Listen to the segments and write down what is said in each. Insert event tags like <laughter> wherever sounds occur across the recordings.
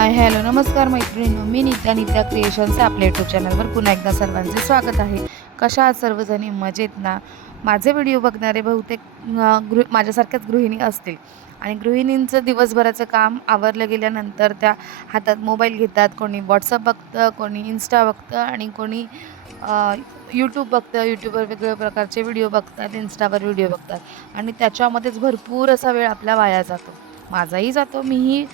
Hi hello नमस्कार मैत्रिणींनो. मी नित्या नित्या क्रिएशनचे आपल्या यूट्यूब चॅनलवर पुन्हा एकदा सर्वांचे स्वागत आहे. कशा आहात सर्वजणी? मजेत ना? माझे व्हिडिओ बघणारे बहुतेक गृह माझ्यासारख्याच गृहिणी असतील. आणि गृहिणींचं दिवसभराचं काम आवरलं गेल्यानंतर त्या हातात मोबाईल घेतात. कोणी व्हॉट्सअप बघतं कोणी इन्स्टा बघतं आणि कोणी यूट्यूब बघतं. यूट्यूबवर वेगवेगळ्या प्रकारचे व्हिडिओ बघतात इन्स्टावर व्हिडिओ बघतात. आणि त्याच्यामध्येच भरपूर असा वेळ आपला वाया जातो. माझाही जातो मीही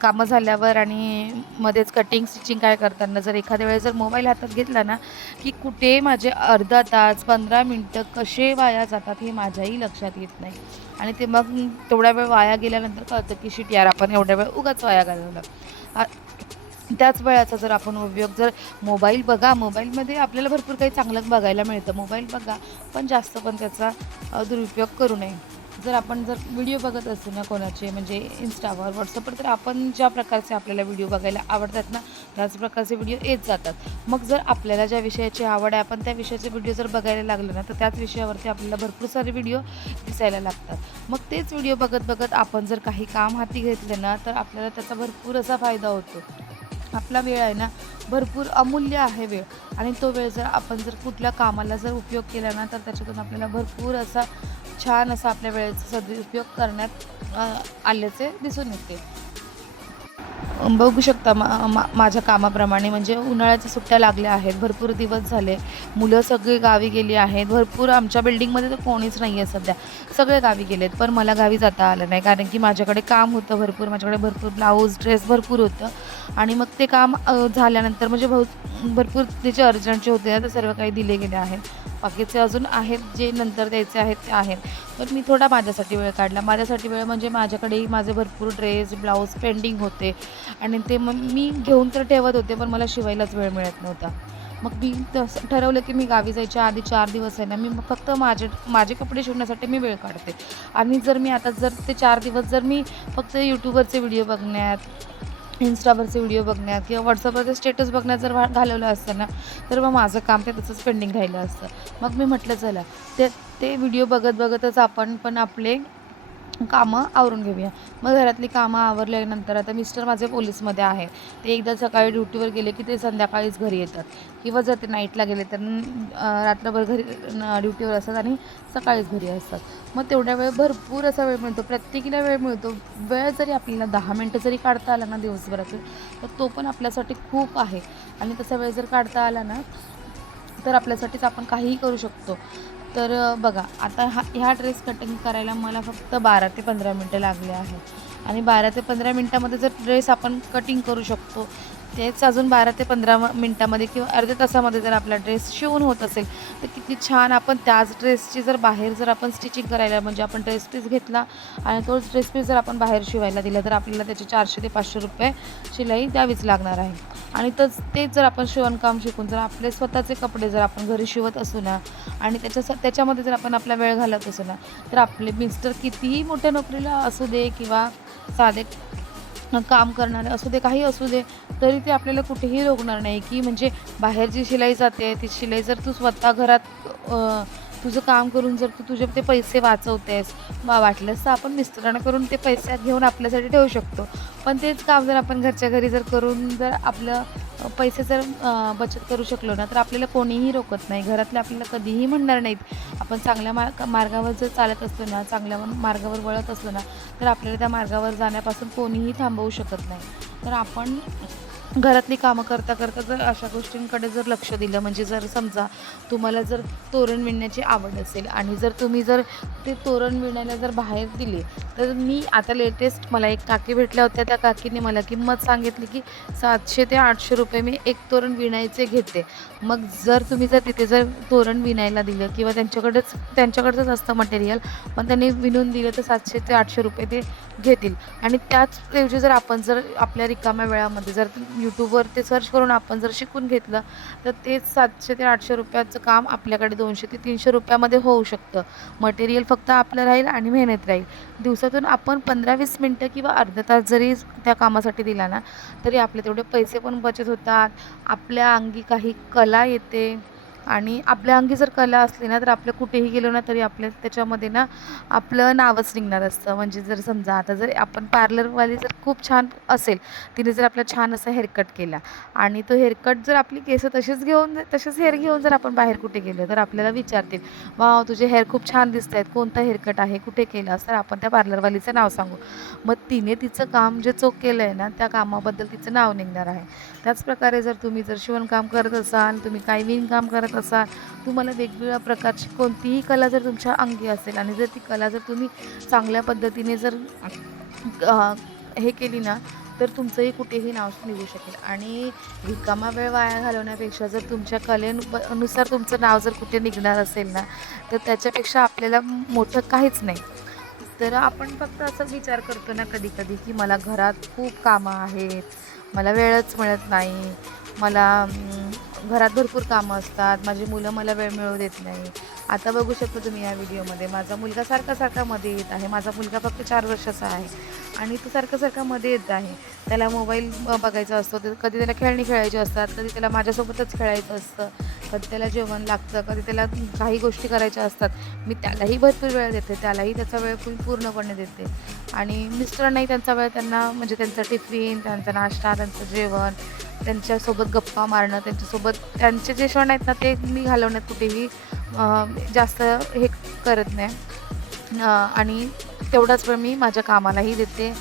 कामं झाल्यावर आणि मध्येच कटिंग स्टिचिंग काय करताना जर एखाद्या वेळेस जर मोबाईल हातात घेतला ना की कुठे माझे अर्धा तास पंधरा मिनटं कसे वाया जातात हे माझ्याही लक्षात येत नाही. आणि ते मग तेवढा वेळ वाया गेल्यानंतर कळतं की शिट यार आपण एवढ्या वेळ उगाच वाया घालवलं. त्याच वेळाचा जर आपण उपयोग जर मोबाईल बघा मोबाईलमध्ये आपल्याला भरपूर काही चांगलं बघायला मिळतं. मोबाईल बघा पण जास्त पण त्याचा दुरुपयोग करू नये. जर आपण जर व्हिडिओ बघत असू ना कोणाचे म्हणजे इन्स्टावर व्हॉट्सअपवर तर आपण ज्या प्रकारचे आपल्याला व्हिडिओ बघायला आवडतात ना त्याच प्रकारचे व्हिडिओ येत जातात. मग जर आपल्याला ज्या विषयाची आवड आहे आपण त्या विषयाचे व्हिडिओ जर बघायला लागलो ना तर त्याच विषयावरती आपल्याला भरपूर सारे व्हिडिओ दिसायला लागतात. मग तेच व्हिडिओ बघत बघत आपण जर काही काम हाती घेतलं ना तर आपल्याला त्याचा भरपूर असा फायदा होतो. आपला वेळ आहे ना भरपूर अमूल्य आहे वेळ. आणि तो वेळ जर आपण जर कुठल्या कामाला जर उपयोग केला ना तर त्याच्यातून आपल्याला भरपूर असा छान असा आपल्या वेळेचा सदुपयोग करण्यात आल्याचे दिसून येते. बघू शकता मा मा माझ्या कामाप्रमाणे. म्हणजे उन्हाळ्याच्या सुट्ट्या लागल्या आहेत. भरपूर दिवस झाले. मुलं सगळी गावी गेली आहेत. भरपूर आमच्या बिल्डिंगमध्ये तर कोणीच नाही आहे सध्या. सगळे गावी गेलेत. पण मला गावी जाता आलं नाही. कारण की माझ्याकडे काम होतं भरपूर. माझ्याकडे भरपूर ब्लाऊज ड्रेस भरपूर होतं. आणि मग ते काम झाल्यानंतर म्हणजे बहुत भरपूर त्याचे अर्जंटचे होते. ना ते सर्व काही दिले गेले आहेत. बाकीचे अजून आहेत. जे नंतर द्यायचे आहेत ते आहेत. तर मी थोडा माझ्यासाठी वेळ काढला. माझ्यासाठी वेळ म्हणजे माझ्याकडेही माझे भरपूर ड्रेस ब्लाऊज पेंडिंग होते. आणि ते मग मी घेऊन तर ठेवत होते पण मला शिवायलाच वेळ मिळत नव्हता. मग मी तसं ठरवलं की मी गावी जायच्या आधी चार दिवस आहे ना मी मग फक्त माझे माझे कपडे शिवण्यासाठी मी वेळ काढते. आणि जर मी आता जर ते चार दिवस जर मी फक्त यूट्यूबवरचे व्हिडिओ बघण्यात इन्स्टावरचे व्हिडिओ बघण्यात किंवा व्हॉट्सअपवरचे स्टेटस बघण्यात जर वा- घालवलं असतं ना तर मग माझं काम ते तसंच पेंडिंग राहिलं असतं. मग मी म्हटलं चला ते ते व्हिडिओ बघत बघतच आपण पण आपले कामं आवरून घेऊया. मग घरातली कामं आवरल्यानंतर आता मिस्टर माझे पोलीसमध्ये आहे. ते एकदा सकाळी ड्युटीवर गेले की ते संध्याकाळीच घरी येतात. किंवा जर ते नाईटला गेले तर रात्रभर घरी ड्युटीवर असतात आणि सकाळीच घरी असतात. मग तेवढ्या वेळ भरपूर असा वेळ मिळतो. प्रत्येकीला वेळ मिळतो. वेळ जरी आपल्याला दहा मिनटं जरी काढता आला ना दिवसभरातून तर तो पण आपल्यासाठी खूप आहे. आणि तसा वेळ जर काढता आला ना तर आपल्यासाठीच आपण काहीही करू शकतो. तर बघा आता हा ह्या ड्रेस कटिंग करायला मला फक्त बारा ते पंधरा मिनटं लागले आहेत. आणि बारा ते पंधरा मिनटामध्ये जर ड्रेस आपण कटिंग करू शकतो तेच अजून बारा ते पंधरा मिनटामध्ये किंवा अर्ध्या तासामध्ये जर आपला ड्रेस शिवून होत असेल तर किती छान आपण त्याच ड्रेसची जर बाहेर जर आपण स्टिचिंग करायला म्हणजे आपण ड्रेस पीस घेतला आणि तोच ड्रेस पीस जर आपण बाहेर शिवायला दिला तर आपल्याला त्याचे चारशे ते पाचशे रुपये शिलाई द्यावीच लागणार आहे. आणि तच तेच जर आपण शिवणकाम शिकून जर आपले स्वतःचे कपडे जर आपण घरी शिवत असू ना आणि त्याच्या त्याच्यामध्ये जर आपण आपला वेळ घालत असू ना तर आपले मिस्टर कितीही मोठ्या नोकरीला असू दे किंवा साधे काम करणारे असू दे काही असू दे तरी ते आपल्याला कुठेही रोखणार नाही की म्हणजे बाहेर जी शिलाई जाते ती शिलाई जर तू स्वतः घरात तुझं काम करून जर तू तुझे ते पैसे वाचवतेस वा वाटलंस तर आपण मिस्त्रण करून ते पैसे घेऊन आपल्यासाठी ठेवू शकतो. पण तेच काम जर आपण घरच्या घरी जर करून जर आपलं पैसे जर बचत करू शकलो ना तर आपल्याला कोणीही रोकत नाही. घरातले आपल्याला कधीही म्हणणार नाहीत. आपण चांगल्या मार्ग मार्गावर जर चालत असलो ना चांगल्या मार्गावर वळत असलो ना तर आपल्याला त्या मार्गावर जाण्यापासून कोणीही थांबवू शकत नाही. तर आपण घरातली कामं करता करता जर अशा गोष्टींकडे जर लक्ष दिलं म्हणजे जर समजा तुम्हाला जर तोरण विणण्याची आवड असेल आणि जर तुम्ही जर ते तोरण विणायला जर बाहेर दिले तर मी आता लेटेस्ट मला एक काकी भेटल्या होत्या. त्या काकीने मला किंमत सांगितली की सातशे ते आठशे रुपये मी एक तोरण विणायचे घेते. मग जर तुम्ही जर तिथे जर तोरण विणायला दिलं किंवा त्यांच्याकडेच त्यांच्याकडचंच असतं मटेरियल पण त्यांनी विणून दिलं तर सातशे ते आठशे रुपये ते घेतील. आणि त्याच त्याऐवजी जर आपण जर आपल्या रिकाम्या वेळामध्ये जर यूट्यूबवर ते सर्च करून आपण जर शिकून घेतलं तर तेच सातशे ते आठशे रुपयाचं काम आपल्याकडे दोनशे ते तीनशे रुपयामध्ये होऊ शकतं. मटेरियल फक्त आपलं राहील आणि मेहनत राहील. दिवसातून आपण पंधरा वीस मिनटं किंवा अर्धा तास जरी त्या कामासाठी दिला ना तरी आपले तेवढे पैसे पण बचत होतात. आपल्या अंगी काही कला येते. आणि आपल्या अंगी जर कला असली ना तर आपलं कुठेही गेलो ना तरी आपल्या त्याच्यामध्ये ना आपलं नावच निघणार असतं. म्हणजे जर समजा आता जर आपण पार्लरवाली जर खूप छान असेल तिने जर आपला छान असा हेअरकट केला आणि तो हेअरकट जर आपली केसं तसेच घेऊन तसेच हेअर घेऊन जर आपण बाहेर कुठे गेलो तर आपल्याला विचारतील वा तुझे हेअर खूप छान दिसत आहेत कोणता हेअरकट आहे? कुठे केलास? तर आपण त्या पार्लरवालीचं नाव सांगू. मग तिने तिचं काम जे चोख केलं आहे ना त्या कामाबद्दल तिचं नाव निघणार आहे. त्याचप्रकारे जर तुम्ही जर शिवणकाम करत असाल तुम्ही काही विणकाम करत असाल तुम्हाला वेगवेगळ्या प्रकारची कोणतीही कला जर तुमच्या अंगी असेल आणि जर ती कला जर तुम्ही चांगल्या पद्धतीने जर हे केली ना तर तुमचंही कुठेही नाव निघू शकेल. आणि रिकामा वेळ वाया घालवण्यापेक्षा जर तुमच्या कलेनुसार तुमचं नाव जर कुठे निघणार असेल ना तर त्याच्यापेक्षा आपल्याला मोठं काहीच नाही. तर आपण फक्त असं विचार करतो ना कधी कधी की मला घरात खूप कामं आहेत मला वेळच मिळत नाही मला घरात भरपूर कामं असतात. माझी मुलं मला वेळ मिळू देत नाही. आता बघू शकता तुम्ही या व्हिडिओमध्ये. माझा मुलगा सारखा सारखा मध्ये येत आहे. माझा मुलगा फक्त चार वर्षाचा आहे. आणि तो सारखा सारखा मध्ये येत आहे. त्याला मोबाईल बघायचा असतो. तर कधी त्याला खेळणी खेळायची असतात. कधी त्याला माझ्यासोबतच खेळायचं असतं. कधी त्याला जेवण लागतं कधी त्याला काही गोष्टी करायच्या असतात मी त्यालाही भरपूर वेळ देते त्यालाही त्याचा वेळ फुल पूर्णपणे देते. आणि मिस्टरांनाही त्यांचा वेळ त्यांना म्हणजे त्यांचा टिफिन त्यांचा नाश्ता त्यांचं जेवण त्यांच्यासोबत गप्पा मारणं त्यांच्यासोबत त्यांचे जे क्षण आहेत ना ते मी घालवण्यात कुठेही जास्त हे करत नाही. आणि तेवढाच वेळ मी माझ्या कामालाही देते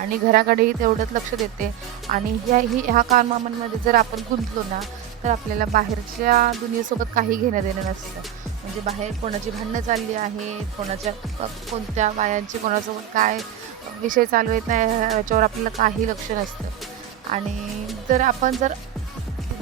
आणि घराकडेही तेवढंच लक्ष देते. आणि ह्या ही ह्या कामांमध्ये जर आपण गुंतलो ना तर आपल्याला बाहेरच्या दुनियेसोबत काही घेणं देणं नसतं. म्हणजे बाहेर कोणाची भांडणं चालली आहे कोणाच्या कोणत्या बायांची कोणासोबत काय विषय चालू आहेत नाही याच्यावर आपल्याला काही लक्ष नसतं. आणि जर आपण जर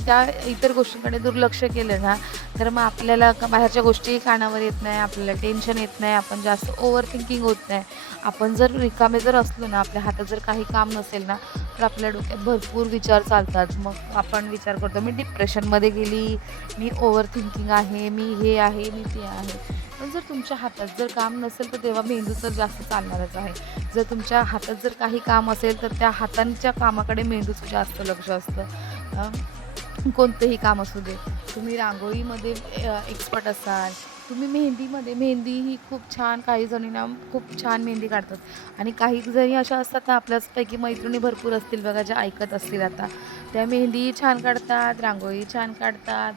त्या इतर गोष्टींकडे दुर्लक्ष केलं ना तर मग आपल्याला बाहेरच्या गोष्टी कानावर येत नाही आपल्याला टेन्शन येत नाही आपण जास्त ओव्हर थिंकिंग होत नाही. आपण जर रिकामे जर असलो ना आपल्या हातात जर काही काम नसेल ना तर आपल्या डोक्यात भरपूर विचार चालतात. मग आपण विचार करतो मी डिप्रेशनमध्ये गेली मी ओव्हर थिंकिंग आहे मी हे आहे मी ते आहे. पण जर तुमच्या हातात जर काम नसेल तर तेव्हा मेंदू तर जास्त चालणारच आहे. जर तुमच्या हातात जर काही काम असेल तर त्या हातांच्या कामाकडे मेंदूचं जास्त लक्ष असतं. <laughs> कोणतंही काम असू दे. तुम्ही रांगोळीमध्ये एक्सपर्ट असाल तुम्ही मेहंदीमध्ये मेहंदी ही खूप छान काही जणींना खूप छान मेहंदी काढतात. आणि काही जणी अशा असतात ना आपल्याचपैकी मैत्रिणी भरपूर असतील बघा ज्या ऐकत असतील आता. त्या मेहंदी छान काढतात रांगोळी छान काढतात.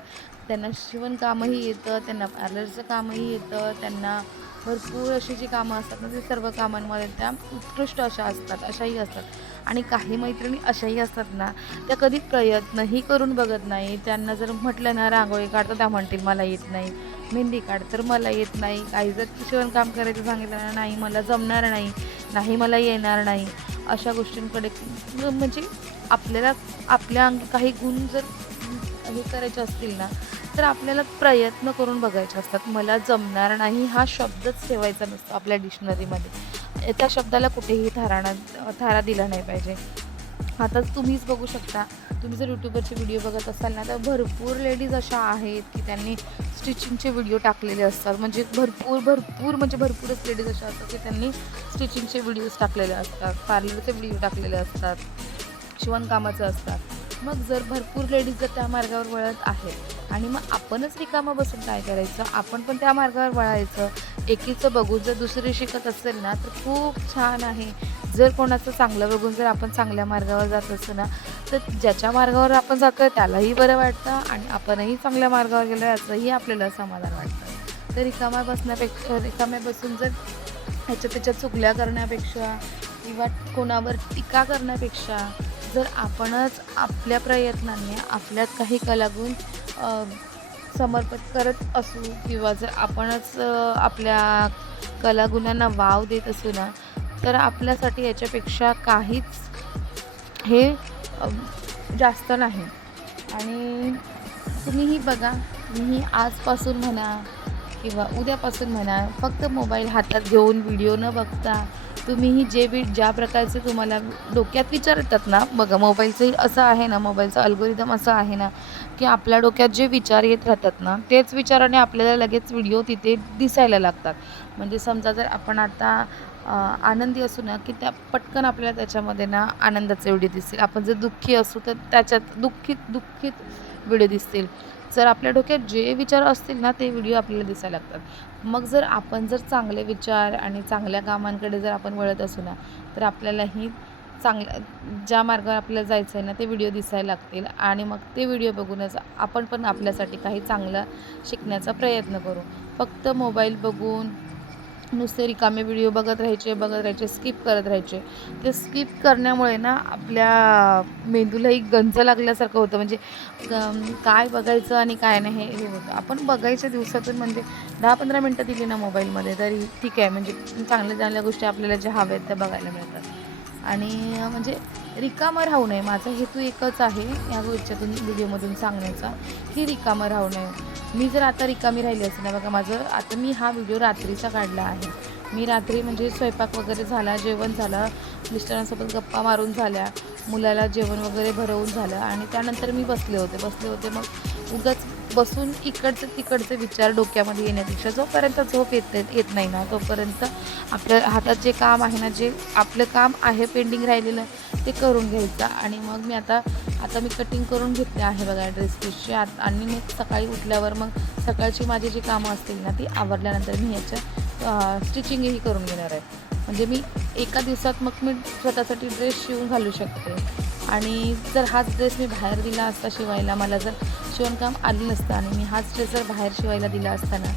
त्यांना शिवणकामही येतं त्यांना पार्लरचं कामही येतं त्यांना भरपूर अशी जी कामं असतात ना ते सर्व कामांमध्ये त्या उत्कृष्ट अशा असतात अशाही असतात. आणि काही मैत्रिणी अशाही असतात ना त्या कधी प्रयत्नही करून बघत नाही. त्यांना जर म्हटलं ना रांगोळी काढतं त्या म्हणतील मला येत नाही. मेहंदी काढ तर मला येत नाही. काही जर शिवणकाम करायचं सांगितलं ना नाही मला जमणार नाही. नाही मला येणार नाही. अशा गोष्टींकडे म्हणजे आपल्याला आपल्या अंगी काही गुण जर हे करायचे असतील ना तर आपल्याला प्रयत्न करून बघायचे असतात. मला जमणार नाही हा शब्दच ठेवायचा नसतो आपल्या डिक्शनरीमध्ये. त्या शब्दाला कुठेही थाराणा थारा दिला नाही पाहिजे. आता तुम्हीच बघू शकता. तुम्ही जर यूट्यूबवरचे व्हिडिओ बघत असाल ना तर भरपूर लेडीज अशा आहेत की त्यांनी स्टिचिंगचे व्हिडिओ टाकलेले असतात. म्हणजे भरपूर भरपूर म्हणजे भरपूरच लेडीज अशा असतात की त्यांनी स्टिचिंगचे व्हिडिओज टाकलेले असतात. पार्लरचे व्हिडिओ टाकलेले असतात. शिवणकामाचं असतात. मग जर भरपूर लेडीज जर त्या मार्गावर वळत आहेत आणि मग आपणच रिकामा बसून काय करायचं? आपण पण त्या मार्गावर वळायचं. एकीचं बघून जर दुसरी शिकत असेल ना तर खूप छान आहे. जर कोणाचं चांगलं बघून जर आपण चांगल्या मार्गावर जात असतो ना तर ज्याच्या मार्गावर आपण जातो आहे त्यालाही बरं वाटतं आणि आपणही चांगल्या मार्गावर गेलो याचंही आपल्याला समाधान वाटतं. तर रिकाम्या बसण्यापेक्षा रिकाम्या बसून जर ह्याच्या त्याच्या चुगल्या करण्यापेक्षा किंवा कोणावर टीका करण्यापेक्षा जर आपणच आपल्या प्रयत्नांनी आपल्यात काही कलागुण गुण समर्पित करत असू किंवा जर आपणच आपल्या कलागुणांना वाव देत असू ना तर आपल्यासाठी याच्यापेक्षा काहीच हे जास्त नाही. आणि तुम्हीही बघा तुम्ही आजपासून म्हणा किंवा उद्यापासून म्हणा फक्त मोबाईल हातात घेऊन व्हिडिओ न बघता तुम्हीही जे वि ज्या प्रकारचे तुम्हाला डोक्यात विचार येतात ना बघा मोबाईलचंही असं आहे ना मोबाईलचं अल्गोरिदम असं आहे ना की आपल्या डोक्यात जे विचार येत राहतात ना तेच विचाराने आपल्याला लगेच व्हिडिओ तिथे दिसायला लागतात. म्हणजे समजा जर आपण आता आनंदी असू ना की त्या पटकन आपल्याला त्याच्यामध्ये ना आनंदाचे व्हिडिओ दिसतील. आपण जर दुःखी असू तर त्याच्यात दुःखीत दुःखीत व्हिडिओ दिसतील. जर आपल्या डोक्यात जे विचार असतील ना ते व्हिडिओ आपल्याला दिसायला लागतात. मग जर आपण जर चांगले विचार आणि चांगल्या कामांकडे जर आपण वळत असू ना तर आपल्यालाही चांगल्या ज्या मार्गावर आपल्याला जायचं आहे ना ते व्हिडिओ दिसायला लागतील. आणि मग ते व्हिडिओ बघूनच आपण पण आपल्यासाठी काही चांगलं शिकण्याचा प्रयत्न करू. फक्त मोबाईल बघून नुसते रिकामे व्हिडिओ बघत राहायचे बघत राहायचे स्किप करत राहायचे. ते स्किप करण्यामुळे ना आपल्या मेंदूलाही गंज लागल्यासारखं होतं. म्हणजे काय बघायचं आणि काय नाही हे हे होतं. आपण बघायच्या दिवसातून म्हणजे दहा पंधरा मिनटं दिली ना मोबाईलमध्ये तरी ठीक आहे. म्हणजे चांगल्या चांगल्या गोष्टी आपल्याला ज्या हव्या आहेत त्या बघायला मिळतात. आणि म्हणजे रिकामं राहू नये. माझा हेतू एकच आहे या गोष्टीतून व्हिडिओमधून सांगण्याचा की रिकामं राहू नये. मी जर आता रिकामी राहिली असेल ना बघा माझं आता मी हा व्हिडिओ रात्रीचा काढला आहे. मी रात्री म्हणजे स्वयंपाक वगैरे झाला जेवण झालं मिस्टरांसोबत गप्पा मारून झाल्या मुलाला जेवण वगैरे भरवून झालं आणि त्यानंतर मी बसले होते. बसले होते मग उगाच बसून इकडचं तिकडचे विचार डोक्यामध्ये येण्यापेक्षा जोपर्यंत झोप येत येत नाही ना तोपर्यंत आपल्या हातात जे काम आहे ना जे आपलं काम आहे पेंडिंग राहिलेलं ते करून घ्यायचं. आणि मग मी आता आता मी कटिंग करून घेतले आहे बघा ड्रेस पीसचे आत आणि मी सकाळी उठल्यावर मग सकाळची माझी जी कामं असतील ना ती आवरल्यानंतर मी ह्याच्या स्टिचिंगही करून घेणार आहे. म्हणजे मी एका दिवसात मग मी स्वतःसाठी ड्रेस शिवून घालू शकते. आणि जर हाच ड्रेस मी बाहेर दिला असता शिवायला मला जर शिवणकाम आलं नसतं आणि मी हाच ड्रेस जर बाहेर शिवायला दिला असताना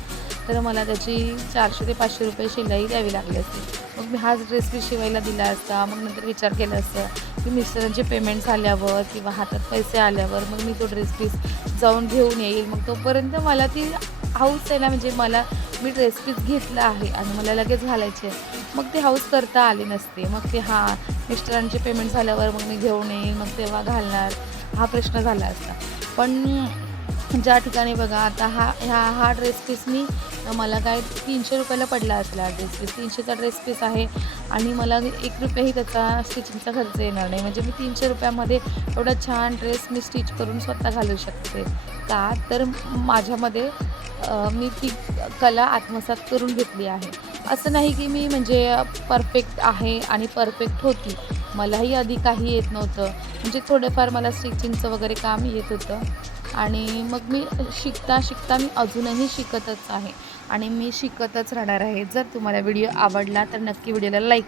तर मला त्याची चारशे ते पाचशे रुपये शिलाई द्यावी लागली असती. मग मी हाच ड्रेस मी शिवायला दिला असता मग नंतर विचार केला असता की मिस्टरांचे पेमेंट झाल्यावर किंवा हातात पैसे आल्यावर मग मी तो ड्रेस पीस जाऊन घेऊन येईल. मग तोपर्यंत मला ती हाऊस आहे ना म्हणजे मला मी ड्रेस पीस घेतला आहे आणि मला लगेच घालायचे आहे. मग ती हाऊस करता आली नसते. मग ते हां मिस्टरांचे पेमेंट झाल्यावर मग मी घेऊन येईल मग तेव्हा घालणार हा प्रश्न झाला असता. पण ज्या ठिकाणी बघा आता हा ह्या हा ड्रेस पीस मी मला काय तीनशे रुपयाला पडला असला ड्रेस पीस तीनशेचा ड्रेस पीस आहे आणि मला एक रुपयाही त्याचा स्टिचिंगचा खर्च येणार नाही. म्हणजे मी तीनशे रुपयामध्ये एवढा छान ड्रेस मी स्टिच करून स्वतः घालू शकते. का? तर माझ्यामध्ये मी ती कला आत्मसात करून घेतली आहे. असं नाही की मी म्हणजे परफेक्ट आहे आणि परफेक्ट होती. मलाही आधी काही येत नव्हतं. म्हणजे थोडंफार मला स्टिचिंगचं वगैरे काम येत होतं. आणि मग मी शिकता शिकता मी अजूनही शिकतच आहे. आणि मी शिकतच राहणार आहे. जर तुम्हाला व्हिडिओ आवडला तर नक्की व्हिडिओला लाईक